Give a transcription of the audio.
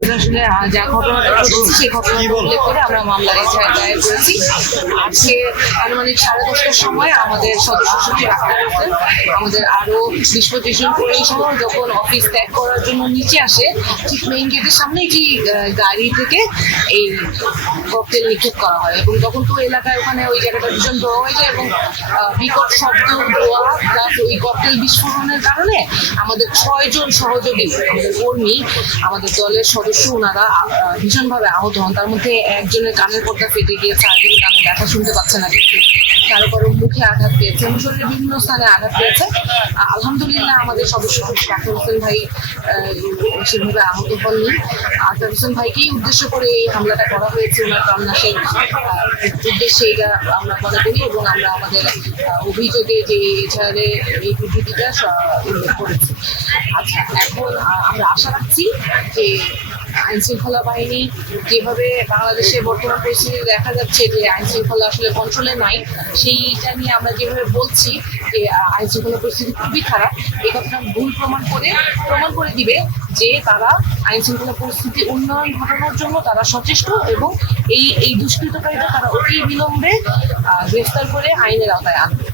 আসলে যা ঘটনাটা ঘটেছে সেই ঘটনা উল্লেখ করে আমরা মামলা এজাহার দায়ের করেছি আজকে আনুমানিক সাড়ে দশটার সময় আমাদের সদস্য সচিব আক্তার হোসেন আমাদের আরও বিশ পঁচিশ জন সহ যখন অফিস ত্যাগ করার জন্য নিচে আসে ঠিক মেইন গেটের সামনে একটি গাড়ি থেকে এই ককটেল নিক্ষেপ করা হয় এবং তখন তো এলাকায় ওখানে ওই জায়গাটা ভীষণ ধোয়া হয়ে যায় এবং বিকট শব্দ ধোয়া প্লাস ওই ককটেল বিস্ফোরণের কারণে আমাদের ছয়জন সহযোগী আমাদের কর্মী আমাদের দলের সদস্য ওনারা ভীষণভাবে আহত হন। তার মধ্যে একজনের কানের পর্দা ফেটে গিয়েছে, আরেকজনের কানে ব্যথা শুনতে পাচ্ছে না কিছু কারও কারও মুখে আঘাত পেয়েছে, এবং শরীরের বিভিন্ন স্থানে আঘাত পেয়েছে। আলহামদুলিল্লাহ আমাদের সদস্য ডাক্তার হোসেন ভাই সেভাবে আহত হননি। আক্তার হোসেন ভাইকেই উদ্দেশ্য করে এই হামলাটা করা হয়েছে। ওনার প্রাণনাশের উদ্দেশ্যে এটা আমরা মনে করি এবং আমরা আমাদের অভিযোগে যে এজাহারে এই বিবৃতিটা উল্লেখ করেছি। আচ্ছা এখন আমরা আশা রাখছি যে আইন শৃঙ্খলা বাহিনী যেভাবে বাংলাদেশের বর্তমান পরিস্থিতি দেখা যাচ্ছে যে আইন শৃঙ্খলা আসলে কন্ট্রোলে নাই সেইটা নিয়ে আমরা যেভাবে বলছি যে আহ, আইন শৃঙ্খলা পরিস্থিতি খুবই খারাপ এই কথাটা ভুল প্রমাণ করে প্রমাণ করে দিবে যে তারা আইন শৃঙ্খলা পরিস্থিতি উন্নয়ন ঘটানোর জন্য তারা সচেষ্ট এবং এই এই দুষ্কৃতকারীরা তারা অতি বিলম্বে গ্রেফতার করে আইনের আওতায় আনবে।